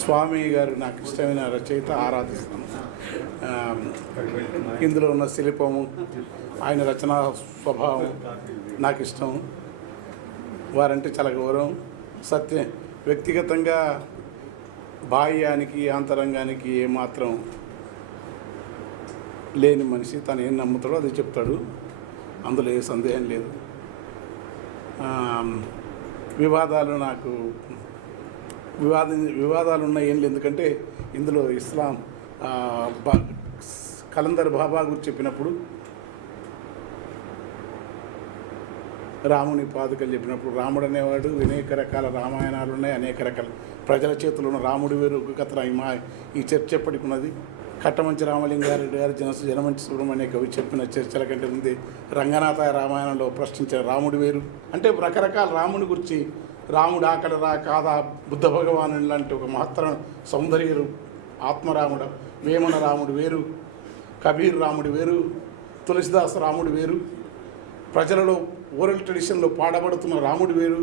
స్వామి గారు నాకు ఇష్టమైన రచయిత, ఆరాధిస్తాను. ఇందులో ఉన్న శిల్పము, ఆయన రచనా స్వభావం నాకు ఇష్టం. వారంటే చాలా గౌరవం. సత్యం వ్యక్తిగతంగా బాహ్యానికి అంతరంగానికి ఏమాత్రం లేని మనిషి. తను ఏం నమ్ముతాడో అది చెప్తాడు, అందులో ఏ సందేహం లేదు. వివాదాలు ఉన్నాయి ఏం లేదు, ఎందుకంటే ఇందులో ఇస్లాం కలందర్ బాబా గురించి చెప్పినప్పుడు, రాముని పాదుకలు చెప్పినప్పుడు, రాముడు అనేవాడు అనేక రకాల రామాయణాలు ఉన్నాయి, అనేక రకాల ప్రజల చేతుల్లో ఉన్న రాముడు వేరు ఒక కథ ఈ చర్చ ఎప్పటికి ఉన్నది. కట్టమంచి రామలింగారెడ్డి గారు జనమంచి సుబ్రహ్మణ్య కవి చెప్పిన చర్చల కంటే ముందే రంగనాథ రామాయణంలో ప్రశ్నించిన రాముడు వేరు అంటే రకరకాల రాముడి గురించి, రాముడు ఆకలి రా కాదా, బుద్ధ భగవాను లాంటి ఒక మహత్తర సౌందర్యరు ఆత్మరాముడు, వేమన రాముడు వేరు, కబీర్ రాముడు వేరు, తులసిదాస్ రాముడు వేరు, ప్రజలలో ఓరల్ ట్రెడిషన్లో పాడబడుతున్న రాముడు వేరు,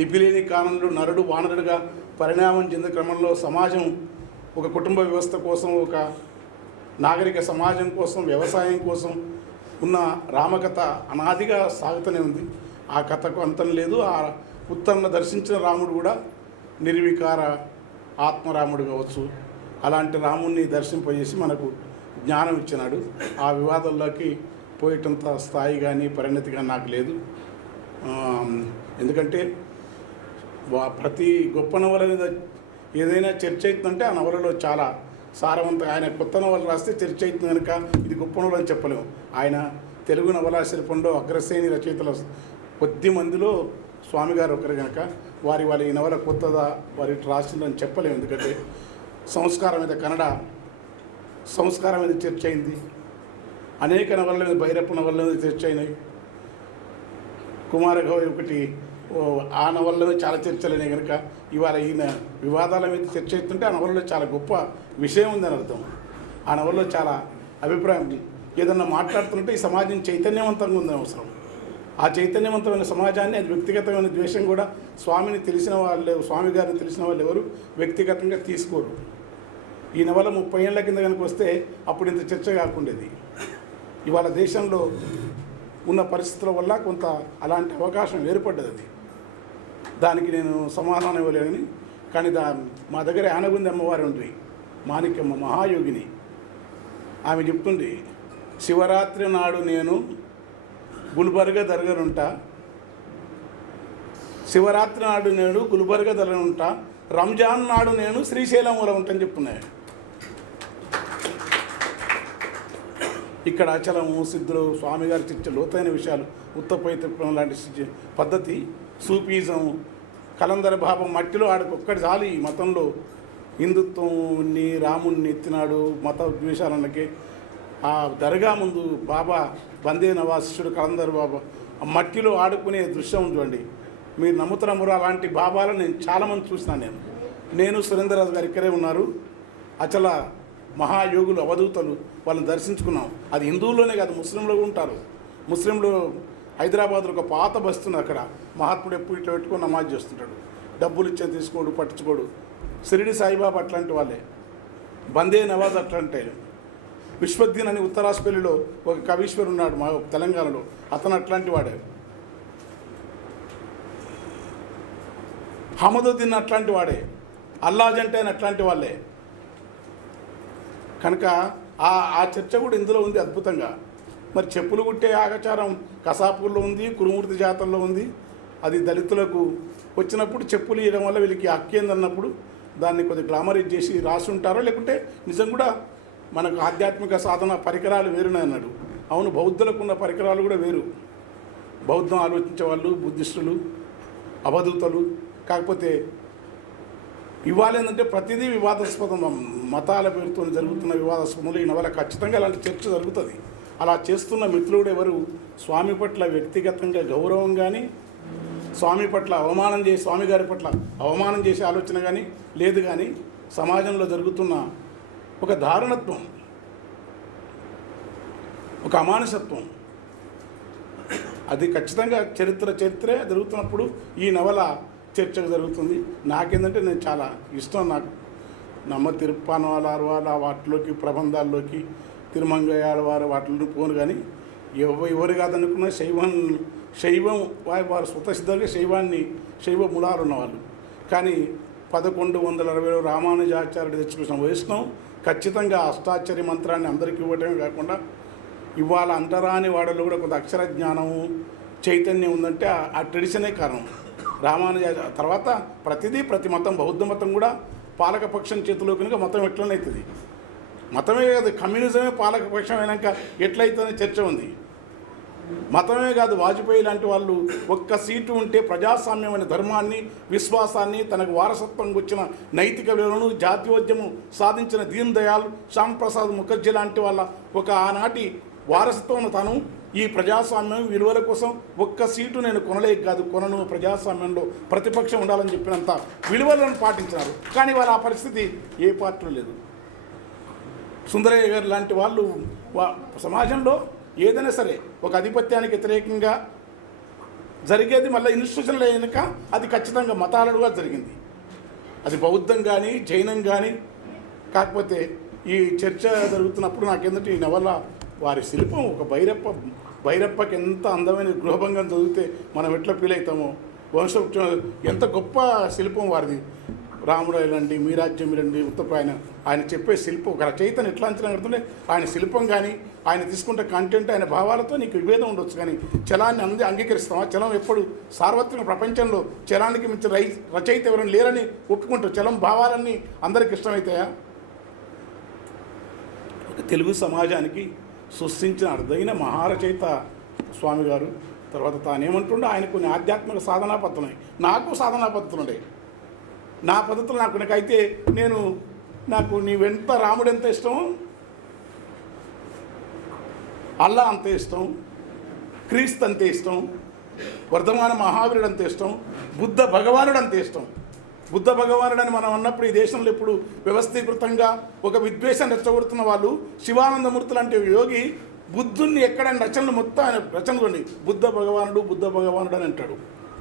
లిపిలేని కాలంలో నరుడు వానరుడుగా పరిణామం చెందే క్రమంలో సమాజం ఒక కుటుంబ వ్యవస్థ కోసం, ఒక నాగరిక సమాజం కోసం, వ్యవసాయం కోసం ఉన్న రామకథ అనాదిగా సాగుతూనే ఉంది. ఆ కథకు అంతం లేదు. ఆ ఉత్తర్ను దర్శించిన రాముడు కూడా నిర్వికార ఆత్మరాముడు కావచ్చు. అలాంటి రాముడిని దర్శింపజేసి మనకు జ్ఞానం ఇచ్చినాడు. ఆ వివాదాల్లోకి పోయేటంత స్థాయి కానీ పరిణతి కానీ నాకు లేదు. ఎందుకంటే ప్రతి గొప్ప నవల మీద ఏదైనా చర్చ అవుతుందంటే ఆ నవలలో చాలా సారవంతంగా, ఆయన కొత్త నవలు రాస్తే చర్చ అవుతుంది కనుక ఇది గొప్ప నవలు అని చెప్పలేము. ఆయన తెలుగు నవలా శిల్పంలో అగ్రశ్రేణి రచయితల కొద్ది మందిలో స్వామి గారు ఒకరు కనుక వారి ఈ నవల కొత్తదా వారి రాసిందని చెప్పలేము. ఎందుకంటే సంస్కారం మీద కన్నడ సంస్కారం మీద చర్చ అయింది, అనేక నవల మీద భైరప్ప నవల మీద చర్చ అయినాయి, కుమారగౌరి ఒకటి ఆ నవల్లో చాలా చర్చలనే కనుక ఇవాళ ఈయన వివాదాల మీద చర్చ అవుతుంటే ఆ నవలలో చాలా గొప్ప విషయం ఉందని అర్థం. ఆ నవల్లో చాలా అభిప్రాయం, ఏదన్నా మాట్లాడుతుంటే ఈ సమాజం చైతన్యవంతంగా ఉందని అవసరం. ఆ చైతన్యవంతమైన సమాజాన్ని, అది వ్యక్తిగతమైన ద్వేషం కూడా స్వామిని తెలిసిన వాళ్ళు, స్వామి గారిని తెలిసిన వాళ్ళు ఎవరు వ్యక్తిగతంగా తీసుకోరు. ఈ నవల 30 ఏళ్ల కింద కనుక వస్తే అప్పుడు ఇంత చర్చ కాకుండేది. ఇవాళ దేశంలో ఉన్న పరిస్థితుల వల్ల కొంత అలాంటి అవకాశం ఏర్పడ్డది. అది దానికి నేను సమాధానం ఇవ్వలేదని. కానీ మా దగ్గర ఆనగుంది అమ్మవారు ఉంది, మాణిక్యమ్మ మహాయోగిని. ఆమె చెప్తుంది, శివరాత్రి నాడు నేను గుల్బర్గా దర్గానుంటా, శివరాత్రి నాడు నేను గుల్బర్గా దర్గానుంటా, రంజాన్ నాడు నేను శ్రీశైలంలో ఉంటాను చెప్పున్నాయి. ఇక్కడ అచలము, సిద్ధులు, స్వామిగారి చర్చ లోతైన విషయాలు, ఉత్తపైతం లాంటి పద్ధతి, సూఫీజం, కలందర భావం మట్టిలో ఆడికొక్కటి చాలు. ఈ మతంలో హిందుత్వంని, రాముణ్ణి ఎత్తినాడు మత ద్వేషాలకి. ఆ దర్గా ముందు బాబా బందే నవాశిష్యుడు కలందర్ బాబా ఆ మట్టిలో ఆడుకునే దృశ్యం చూడండి. మీరు నమ్ముతున్నమురు అలాంటి బాబాలను నేను చాలామంది చూసినాను. నేను సురేంద్రరాజు గారు ఇక్కడే ఉన్నారు, అచల మహాయోగులు, అవధూతలు, వాళ్ళని దర్శించుకున్నాం. అది హిందువుల్లోనే కాదు, ముస్లింలు ఉంటారు. ముస్లింలు హైదరాబాద్లో ఒక పాత బస్తుంది, అక్కడ మహాత్ముడు ఎప్పుడు ఇట్లా పెట్టుకొని నమాజ్ చేస్తుంటాడు, డబ్బులు ఇచ్చే తీసుకోడు, పట్టించుకోడు. షిరిడి సాయిబాబా అట్లాంటి వాళ్ళే, బందే నవాజ్ అట్లాంటి. విశ్వద్దీన్ అని ఉత్తరాస్పల్లిలో ఒక కవీశ్వరు ఉన్నాడు మా తెలంగాణలో, అతను అట్లాంటి వాడే. హమదుద్దీన్ అట్లాంటి వాడే, అల్లాజంటే అని అట్లాంటి వాళ్ళే. కనుక ఆ చర్చ కూడా ఇందులో ఉంది అద్భుతంగా. మరి చెప్పులు కుట్టే ఆచారం కసాపూర్లో ఉంది, కురుమూర్తి జాతరలో ఉంది. అది దళితులకు వచ్చినప్పుడు చెప్పులు ఇవ్వడం వల్ల వీళ్ళకి హక్కేందన్నప్పుడు దాన్ని కొద్దిగా గ్లామరైజ్ చేసి రాసి ఉంటారో, లేకుంటే నిజం కూడా మనకు ఆధ్యాత్మిక సాధన పరికరాలు వేరునే అన్నాడు. అవును, బౌద్ధులకు ఉన్న పరికరాలు కూడా వేరు. బౌద్ధం ఆలోచించే వాళ్ళు బుద్ధిస్టులు, అవధూతలు. కాకపోతే ఇవాళ ఏంటంటే ప్రతిదీ వివాదాస్పదం, మతాల పేరుతో జరుగుతున్న వివాదాస్పదములు. ఈ నవల ఖచ్చితంగా అలాంటి చర్చ జరుగుతుంది. అలా చేస్తున్న మిత్రుడు ఎవరు, స్వామి పట్ల వ్యక్తిగతంగా గౌరవం కానీ, స్వామి పట్ల అవమానం చేసి, స్వామి గారి పట్ల అవమానం చేసే ఆలోచన కానీ లేదు. కానీ సమాజంలో జరుగుతున్న ఒక దారుణత్వం, ఒక అమానుషత్వం, అది ఖచ్చితంగా చరిత్రే జరుగుతున్నప్పుడు ఈ నవల చర్చ జరుగుతుంది. నాకేంటంటే నేను చాలా ఇష్టం, నాకు నమ్మ తిరుప్పానవాళ్ళ వాటిలోకి ప్రబంధాల్లోకి తిరుమంగయ్యాల వారు వాటిలో పోను. కానీ ఎవరు కాదనుకున్న శైవం వారు స్వతసిద్ధంగా శైవ మూలాలు ఉన్నవాళ్ళు. కానీ 1160 రామానుజాచార్యుడు తెచ్చుకున్న వైష్ణవం ఖచ్చితంగా అష్టాచర్య మంత్రాన్ని అందరికీ ఇవ్వటమే కాకుండా ఇవాళ అంటరాని వాడలో కూడా కొంత అక్షర జ్ఞానము చైతన్యం ఉందంటే ఆ ట్రెడిషనే కారణం. రామానుజ తర్వాత ప్రతి మతం, బౌద్ధ మతం కూడా పాలకపక్షం చేతిలో కనుక మతం ఎట్లనవుతుంది. మతమే కాదు, కమ్యూనిజమే పాలకపక్షం అయినాక ఎట్లయితుందని చర్చ ఉంది. మతమే కాదు, వాజ్పేయి లాంటి వాళ్ళు ఒక్క సీటు ఉంటే ప్రజాస్వామ్యమైన ధర్మాన్ని, విశ్వాసాన్ని, తనకు వారసత్వం వచ్చిన నైతిక విలువలను, జాతీయోద్యమం సాధించిన దీన్ దయాళ్, శ్యామ్ ప్రసాద్ ముఖర్జీ లాంటి వాళ్ళ ఒక ఆనాటి వారసత్వం తను ఈ ప్రజాస్వామ్యం విలువల కోసం ఒక్క సీటు నేను కొనలేక కాదు, కొనను, ప్రజాస్వామ్యంలో ప్రతిపక్షం ఉండాలని చెప్పినంత విలువలను పాటించినారు. కానీ వాళ్ళ ఆ పరిస్థితి ఏ పార్టీలో లేదు. సుందరయ్య గారు లాంటి వాళ్ళు సమాజంలో ఏదైనా సరే ఒక ఆధిపత్యానికి వ్యతిరేకంగా జరిగేది మళ్ళీ ఇన్స్టిట్యూషన్లు అయినాక అది ఖచ్చితంగా మతాలుగా జరిగింది. అది బౌద్ధం కానీ జైనం కానీ. కాకపోతే ఈ చర్చ జరుగుతున్నప్పుడు నాకేంటంటే ఈ నవల వారి శిల్పం ఒక భైరప్పకి ఎంత అందమైన గృహభంగం చదివితే మనం ఎట్లా ఫీల్ అవుతామో, ఎంత గొప్ప శిల్పం వారిది. రాముడు ఇలాంటి మీ రాజ్యం ఇలాంటి ఉత్తప్రాయణ ఆయన చెప్పే శిల్పం ఒక రచయితను ఎట్లా అంచనా కడుతుంటే ఆయన శిల్పం కానీ ఆయన తీసుకుంటే కంటెంట్ ఆయన భావాలతో నీకు విభేదం ఉండొచ్చు. కానీ చలాన్ని అంగీకరిస్తామా? చలం ఎప్పుడు సార్వత్రిక ప్రపంచంలో చలానికి మించిన రచయిత ఎవరైనా లేరని ఒప్పుకుంటారు. చలం భావాలన్నీ అందరికి ఇష్టమవుతాయా? తెలుగు సమాజానికి సృష్టించిన అరుదైన మహారచయిత స్వామి గారు. తర్వాత తానేమంటుండో ఆయన కొన్ని ఆధ్యాత్మిక సాధనా పద్ధతులు ఉన్నాయి, నాకు సాధనా పద్ధతులు ఉన్నాయి. నా పద్ధతులు నాకైతే నాకు నీవెంత రాముడు ఎంత ఇష్టం, అల్లా అంతే ఇష్టం, క్రీస్తు అంతే ఇష్టం, వర్ధమాన మహావీరుడు అంతే ఇష్టం, బుద్ధ భగవానుడు అంతే ఇష్టం. బుద్ధ భగవానుడు అని మనం అన్నప్పుడు ఈ దేశంలో ఇప్పుడు వ్యవస్థీకృతంగా ఒక విద్వేషాన్ని రెచ్చగొడుతున్న వాళ్ళు శివానందమూర్తి లాంటి యోగి బుద్ధుణ్ణి ఎక్కడైనా రచనలు మొత్తం ఆయన రచనలోని బుద్ధ భగవానుడు అని అంటాడు.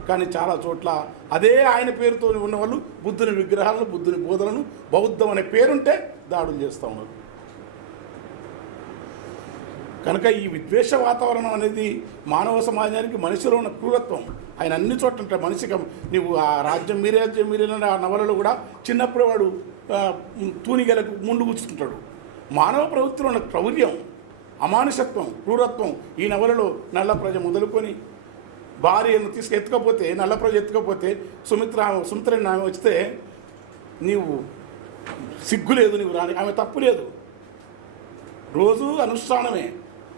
కానీ చాలా చోట్ల అదే ఆయన పేరుతో ఉన్నవాళ్ళు బుద్ధుని విగ్రహాలను, బుద్ధుని బోధనను, బౌద్ధం అనే పేరుంటే దాడులు చేస్తూ ఉన్నారు. కనుక ఈ విద్వేష వాతావరణం అనేది మానవ సమాజానికి మనిషిలో ఉన్న క్రూరత్వం. ఆయన అన్ని చోట్ల ఉంటాడు. మనిషికి నువ్వు ఆ రాజ్యం మీరే ఆ నవలలో కూడా చిన్నప్పుడు వాడు తూనిగలకు ముందు కూర్చుంటాడు. మానవ ప్రవృత్తిలో ఉన్న క్రౌర్యం, అమానుషత్వం, క్రూరత్వం ఈ నవలలో నల్ల ప్రజ మొదలుకొని భార్యను ఎత్తుకపోతే నల్ల ప్రజ ఎత్తుకపోతే సుమిత్రని ఆమె వస్తే నీవు సిగ్గు లేదు, నీవు రాని, ఆమె తప్పు లేదు, రోజు అనుష్ఠానమే,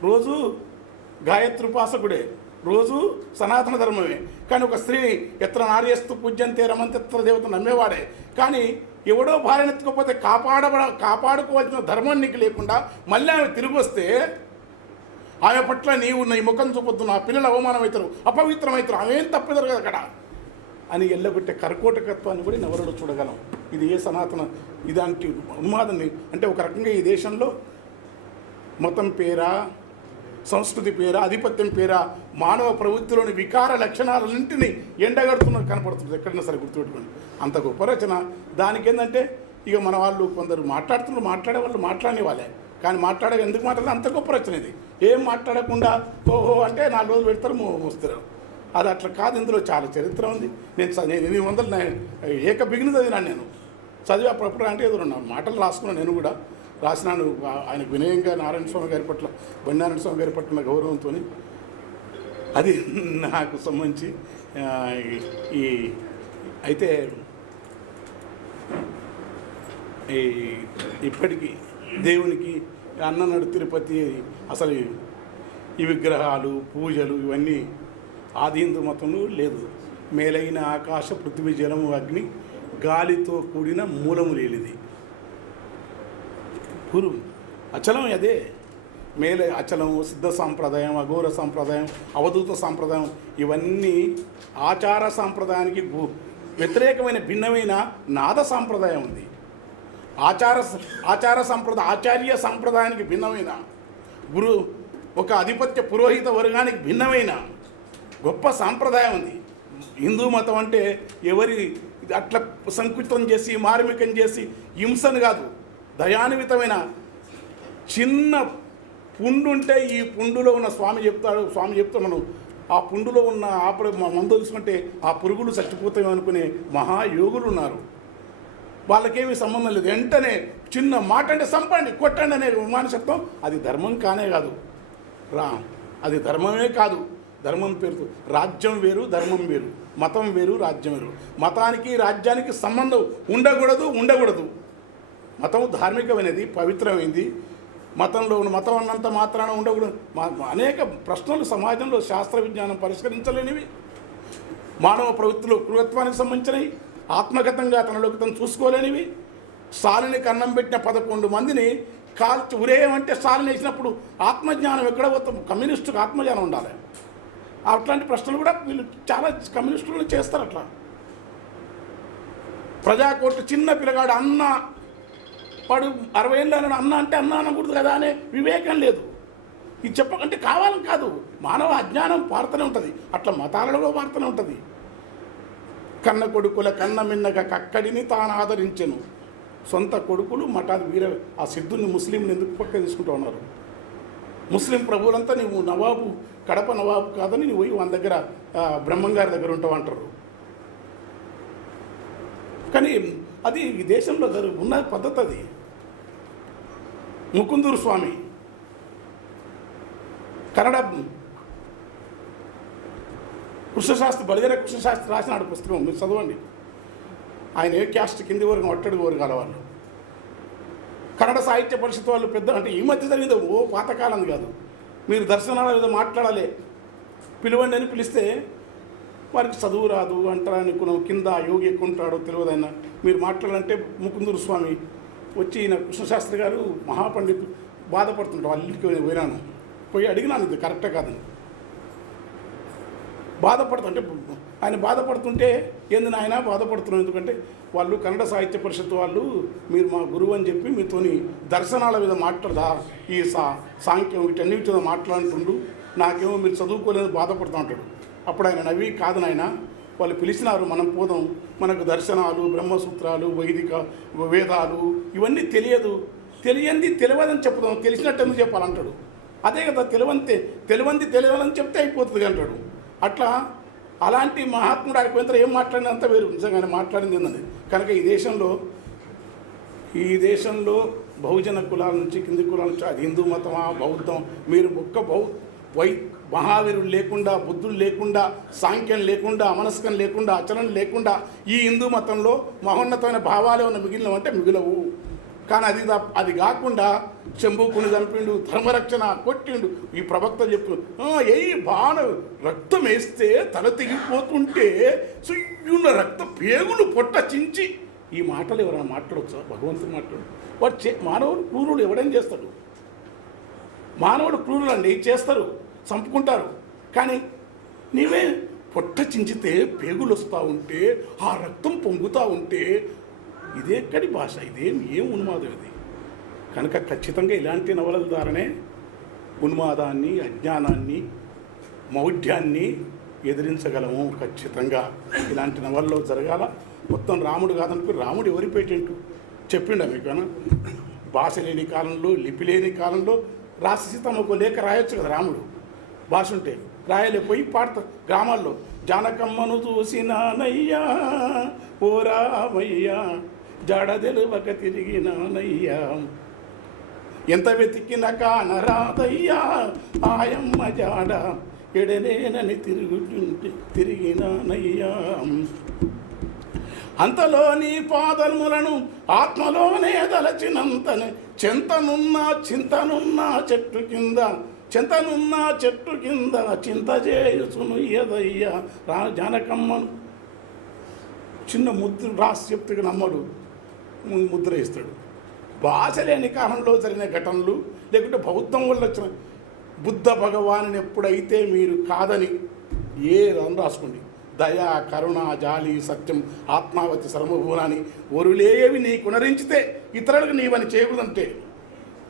రోజు గాయత్రుపాసకుడే, రోజు సనాతన ధర్మమే. కానీ ఒక స్త్రీ ఎత్ర నార్యస్తు పూజ్యంతే రమంతెత్ర దేవత నమ్మేవాడే. కానీ ఎవడో భార్యను ఎత్తుకపోతే కాపాడుకోవాల్సిన ధర్మం నీకు లేకుండా మళ్ళీ ఆమె తిరిగి వస్తే ఆమె పట్ల నీవు నీ ముఖం చూపొద్దు, నా పిల్లలు అవమానం అవుతారు, అపవిత్రమవుతారు, ఆమె ఏం తప్పిదరు కదా అక్కడ అని ఎల్లబెట్టే కర్కోటకత్వాన్ని కూడా నవలలో చూడగలం. ఇది ఏ సనాతన ఇదాంటి ఉన్మాదాన్ని అంటే ఒక రకంగా ఈ దేశంలో మతం పేరా, సంస్కృతి పేరా, ఆధిపత్యం పేరా మానవ ప్రవృత్తిలోని వికార లక్షణాలన్నింటినీ ఎండగడుతున్నది కనపడుతుంది. ఎక్కడైనా సరే గుర్తుపెట్టుకోండి. అంత గొప్ప రచన. దానికి ఏంటంటే ఇక మన వాళ్ళు కొందరు మాట్లాడే వాళ్ళు మాట్లాడే వాళ్ళే, కానీ ఎందుకు మాట్లాడాలి? అంత గొప్ప రచన ఇది. ఏం మాట్లాడకుండా ఓహో అంటే 4 రోజులు పెడతారు, మోస్తారు. అది అట్లా కాదు. ఇందులో చాలా చరిత్ర ఉంది. నేను 800 ఏక బిగిన చదివినాను. నేను చదివి అప్పుడప్పుడు అంటే ఏదో మాటలు రాసుకున్నాను. నేను కూడా రాసినాను. ఆయనకు వినయంగా నారాయణ స్వామి గారి పట్ల, బండారాయణ స్వామి గారి పట్ల గౌరవంతో అది నాకు సంబంధించి అయితే ఇప్పటికీ దేవునికి అన్ననాడు తిరుపతి అసలు ఈ విగ్రహాలు, పూజలు ఇవన్నీ ఆది హిందూ మతంలో లేదు. మేలైన ఆకాశ, పృథ్వీ, జలము, అగ్ని, గాలితో కూడిన మూలము లేనిది గురు అచలం. అదే మేలే అచలం, సిద్ధ సాంప్రదాయం, అఘోర సాంప్రదాయం, అవధూత సాంప్రదాయం ఇవన్నీ ఆచార సాంప్రదాయానికి వ్యతిరేకమైన భిన్నమైన నాద సాంప్రదాయం ఉంది. ఆచార్య సంప్రదాయానికి భిన్నమైన ఒక ఆధిపత్య పురోహిత వర్గానికి భిన్నమైన గొప్ప సాంప్రదాయం ఉంది. హిందూ మతం అంటే ఎవరి అట్లా సంకుచితం చేసి మార్మికం చేసి హింసను కాదు, దయాన్వితమైన చిన్న పుండు ఉంటే ఈ పుండులో ఉన్న స్వామి చెప్తాడు మనం ఆ పుండులో ఉన్న మందు తీసుకుంటే ఆ పురుగులు చచ్చిపోతాయి అనుకునే మహాయోగులు ఉన్నారు. వాళ్ళకేమీ సంబంధం లేదు. వెంటనే చిన్న మాట అంటే సంపండి కొట్టండి అనే మానసత్వం అది ధర్మం కానే కాదు. అది ధర్మమే కాదు. ధర్మం పేరుతో రాజ్యం వేరు, ధర్మం వేరు, మతం వేరు, రాజ్యం వేరు. మతానికి రాజ్యానికి సంబంధం ఉండకూడదు. మతం ధార్మికమైనది, పవిత్రమైంది. మతంలో ఉన్న మతం అన్నంత మాత్రాన ఉండకూడదు. అనేక ప్రశ్నలు సమాజంలో శాస్త్ర విజ్ఞానం పరిష్కరించలేనివి, మానవ ప్రవృత్తిలో క్రూరత్వానికి సంబంధించినవి, ఆత్మగతంగా తనలోకి తను చూసుకోలేనివి. సాలినికి అన్నం పెట్టిన 11 మందిని కాల్చి ఉరేయమంటే సాలిని వేసినప్పుడు ఆత్మజ్ఞానం ఎక్కడ పోతాం? కమ్యూనిస్టుకు ఆత్మజ్ఞానం ఉండాలి. అట్లాంటి ప్రశ్నలు కూడా వీళ్ళు చాలా కమ్యూనిస్టులు చేస్తారు. అట్లా ప్రజాకోర్టు చిన్న పిల్లగాడు అన్న వాడు 60 ఏళ్ళ అన్న అంటే అన్న అనకూడదు కదా అనే వివేకం లేదు. ఇది చెప్పకంటే కావాలని కాదు, మానవ అజ్ఞానం పారుతూనే ఉంటుంది. అట్లా మతాలలో పారుతూనే ఉంటుంది. కన్న కొడుకుల కన్న మిన్నగా కక్కడిని తాను ఆదరించెను. సొంత కొడుకులు మఠాది వీర ఆ సిద్ధుని ముస్లింని ఎందుకు పక్క తీసుకుంటూ ఉన్నారు? ముస్లిం ప్రభువులంతా నువ్వు నవాబు, కడప నవాబు కాదని నువ్వు పోయి వాళ్ళ దగ్గర బ్రహ్మంగారి దగ్గర ఉంటావు అంటారు. కానీ అది ఈ దేశంలో ఉన్న పద్ధతి. అది ముకుందూరు స్వామి కన్నడ కృష్ణశాస్త్రి, బలిజర కృష్ణశాస్త్రి రాసినాడు పుస్తకం, మీరు చదవండి. ఆయన ఏ క్యాస్ట్ కింది వరకు అట్టడి వరకు వాళ్ళు కన్నడ సాహిత్య పరిషత్ వాళ్ళు పెద్ద అంటే ఈ మధ్య జరిగింది, పాతకాలం కాదు. మీరు దర్శనాల మీద మాట్లాడాలి, పిలువండి అని పిలిస్తే వారికి చదువు రాదు అంటారా అనుకున్నాం. కింద యోగి ఎక్కువ ఉంటాడో తెలియదైనా మీరు మాట్లాడాలంటే ముకుందూరు స్వామి వచ్చి ఈయన కృష్ణశాస్త్రి గారు మహాపండితు బాధపడుతుంటారు. వాళ్ళ ఇంటికి పోయినాను, పోయి అడిగినాను ఇది కరెక్టే కాదని. బాధపడుతుంటే ఆయన బాధపడుతుంటే ఏంది నాయన బాధపడుతున్నాం, ఎందుకంటే వాళ్ళు కన్నడ సాహిత్య పరిషత్ వాళ్ళు మీరు మా గురువు అని చెప్పి మీతోని దర్శనాల మీద మాట్లాడదా, ఈ సాంఖ్యం వీటన్నిటి మీద మాట్లాడుతుండు, నాకేమో మీరు చదువుకోలేదు బాధపడుతూ ఉంటాడు. అప్పుడు ఆయన నవ్వి కాదు నాయన వాళ్ళు పిలిచినారు, మనం పోదాం, మనకు దర్శనాలు, బ్రహ్మసూత్రాలు, వైదిక వేదాలు ఇవన్నీ తెలియదని చెప్తాం, తెలిసినట్టు ఎందుకు చెప్పాలంటాడు. అదే కదా తెలియాలని చెప్తే అయిపోతుంది అంటాడు. అట్లా అలాంటి మహాత్ముడు అయిపోయిన ఏం మాట్లాడినంత వేరు, నిజంగానే మాట్లాడింది ఏంటండి. కనుక ఈ దేశంలో బహుజన కులాల నుంచి కింది కులాల నుంచి అది హిందూ మతమా బౌద్ధం, మీరు మహావీరుడు లేకుండా, బుద్ధుడు లేకుండా, సాంఖ్యం లేకుండా, అమనస్కం లేకుండా, ఆచరణ లేకుండా ఈ హిందూ మతంలో మహోన్నతమైన భావాలే ఉన్న మిగిలినవంటే మిగిలవు. కానీ అది కాకుండా శంభుకుని చంపిండు, ధర్మరక్షణ కొట్టిండు. ఈ ప్రవక్త చెప్పు రక్తం వేస్తే తల తెగిపోతుంటే సుయ్యున్న రక్త పేగులు పొట్ట చించి, ఈ మాటలు ఎవరైనా మాట్లాడవచ్చా? భగవంతుడు మాట్లాడు. మానవుడు క్రూరుడు ఎవడైనా చేస్తాడు. మానవుడు క్రూరులు అండి, చేస్తారు, చంపుకుంటారు. కానీ నీవే పొట్ట చించితే పేగులు వస్తూ ఉంటే, ఆ రక్తం పొంగుతూ ఉంటే ఇదేక్కడి భాష? ఏం ఉన్మాదం ఇది? కనుక ఖచ్చితంగా ఇలాంటి నవలల ద్వారానే ఉన్మాదాన్ని, అజ్ఞానాన్ని, మౌఢ్యాన్ని ఎదిరించగలము. ఖచ్చితంగా ఇలాంటి నవల్లో జరగాల. మొత్తం రాముడు కాదనుకో, రాముడు ఎవరి పేటెంట్ చెప్పిండా మీకన్నా? భాష లేని కాలంలో, లిపి లేని కాలంలో రాసి తమకు లేఖ రాయొచ్చు కదా. రాముడు భాష ఉంటే రాయలేకపోయి పాడతారు గ్రామాల్లో. జానకమ్మను చూసినానయ్యా ఓ రామయ్యా, జాడ తెలువక తిరిగినానయ్యా, ఎంత వెతికిన కానరాదయ్యా, ఆయమ్మ జాడ ఎడనేనని తిరిగినానయ్యా. అంతలో నీ పాదములను ఆత్మలోనే దలచినంతనే, చింతనున్న చెట్టు కింద చింత చేసును ఎదయ్యా. జానకమ్మను చిన్న ముద్ర రాసి చెప్తే నమ్మడు, ముద్ర ఇస్తాడు. భాష లేని కాలంలో జరిగిన ఘటనలు, లేకుంటే బౌద్ధం వల్ల వచ్చిన బుద్ధ భగవాను ఎప్పుడైతే మీరు కాదని అని రాసుకోండి. దయ, కరుణ, జాలి, సత్యం, ఆత్మావతి, సర్వభూనాన్ని ఒరులేవి నీ కునరించితే ఇతరులకు నీవని చేయకూడదంటే,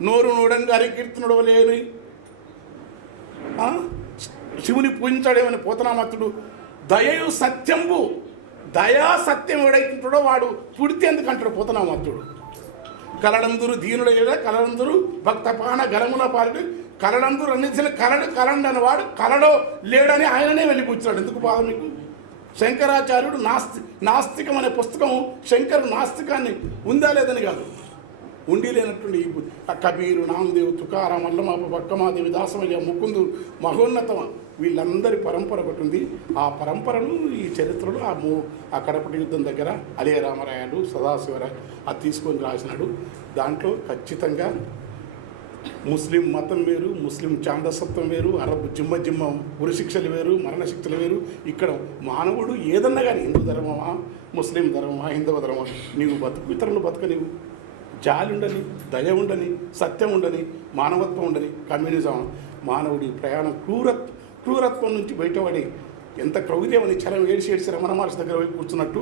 నోరు నూడంగారి కీర్తనుడు లేని శివుని పూజించాడేమని పోతనామత్తుడు దయయు సత్యంబు, దయా సత్యం ఎవడైతుంటాడో వాడు పుడితే ఎందుకంటాడు పోతనామాత్రుడు. కలడందురు దీనుడైన కలడందురు భక్తపాన గలముల పాలుడు కలడందురు అన్నించిన కలండి అన్నవాడు కలడో లేడని ఆయననే వెళ్ళి కూర్చున్నాడు. ఎందుకు బాధ మీకు? శంకరాచార్యుడు నాస్తికం అనే పుస్తకం శంకరు నాస్తికాన్ని ఉందా లేదని కాదు, ఉండి లేనటువంటి కబీరు, నామదేవ్, తుకారాం, అల్లమాప, బక్కమాదేవి, దాసమయ్య, ముకుందు, మహోన్నతమ వీళ్ళందరి పరంపర ఒకటి ఉంది. ఆ పరంపరను ఈ చరిత్రలో ఆ కడపటి యుద్ధం దగ్గర అలియ రామరాయలు, సదాశివరాయలు అది తీసుకొని రాసినాడు. దాంట్లో ఖచ్చితంగా ముస్లిం మతం వేరు, ముస్లిం ఛాందసత్వం వేరు, అరబ్ జిమ్మ ఉరిశిక్షలు వేరు, మరణశిక్షలు వేరు. ఇక్కడ మానవుడు ఏదన్నా కానీ హిందూ ధర్మమా, ముస్లిం ధర్మమా, హిందవ ధర్మమా, నీవు బతుకు ఇతరులు బతుక, నీవు జాలి ఉండని, దయ ఉండని, సత్యం ఉండని, మానవత్వం ఉండని. కమ్యూనిజం మానవుడి ప్రయాణం క్రూరత్వం నుంచి బయటపడి ఎంత క్రౌర్యమని చలం ఏడ్చి రమణ మహర్షి దగ్గర పోయి కూర్చున్నట్టు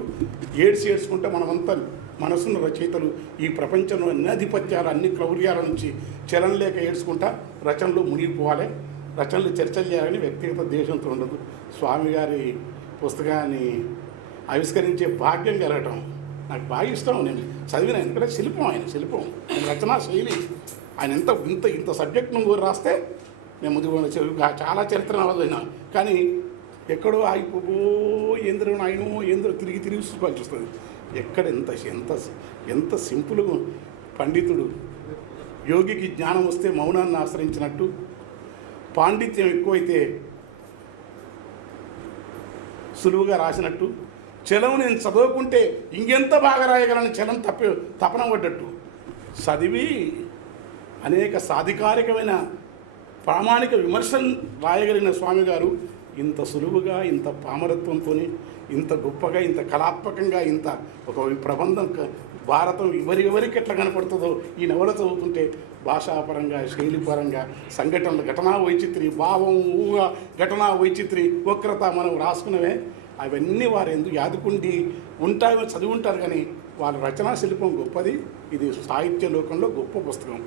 ఏడ్చుకుంటే మనమంతా మనసున్న రచయితలు ఈ ప్రపంచంలో అన్ని ఆధిపత్యాలు, అన్ని క్రౌర్యాల నుంచి చలం లేక ఏడ్చుకుంటా రచనలు మునిగిపోవాలి, రచనలు చర్చలు చేయాలని వ్యక్తిగత దేశంతో ఉండదు. స్వామి గారి పుస్తకాన్ని ఆవిష్కరించే భాగ్యం కలగటం నాకు బాగా ఇష్టం. నేను చదివిన, ఎందుకంటే శిల్పం, ఆయన శిల్పం, ఆయన రచనా శైలి, ఆయన ఇంత సబ్జెక్ట్ను రాస్తే నేను ముందు చాలా చరిత్ర నవలైనా కానీ ఎక్కడో ఆగిపోబో ఏంద్ర ఆయనో ఏంద్ర తిరిగి చూసుకోవాల్సి వస్తుంది. ఎక్కడ ఎంత సింపుల్గా పండితుడు, యోగికి జ్ఞానం వస్తే మౌనాన్ని ఆశ్రయించినట్టు, పాండిత్యం ఎక్కువైతే సులువుగా రాసినట్టు, చలం నేను చదువుకుంటే ఇంకెంత బాగా రాయగలని చలం తపన పడ్డట్టు చదివి అనేక సాధికారికమైన ప్రామాణిక విమర్శలు రాయగలిగిన స్వామి గారు ఇంత సులువుగా, ఇంత పామరత్వంతో, ఇంత గొప్పగా, ఇంత కళాత్మకంగా, ఇంత ఒక ప్రబంధం భారతం ఎవరికి ఎట్లా కనపడుతుందో ఈ నవల చదువుతుంటే భాషాపరంగా, శైలిపరంగా, సంఘటనలు, ఘటనా వైచిత్రి, భావం, ఊహ, ఘటనా వైచిత్రి, వక్రత మనం రాసుకున్నవే అవన్నీ వారు ఎందుకు యాదుకుండి ఉంటాయో చదివి ఉంటారు. కానీ వాళ్ళ రచనా శిల్పం గొప్పది. ఇది సాహిత్య లోకంలో గొప్ప పుస్తకం.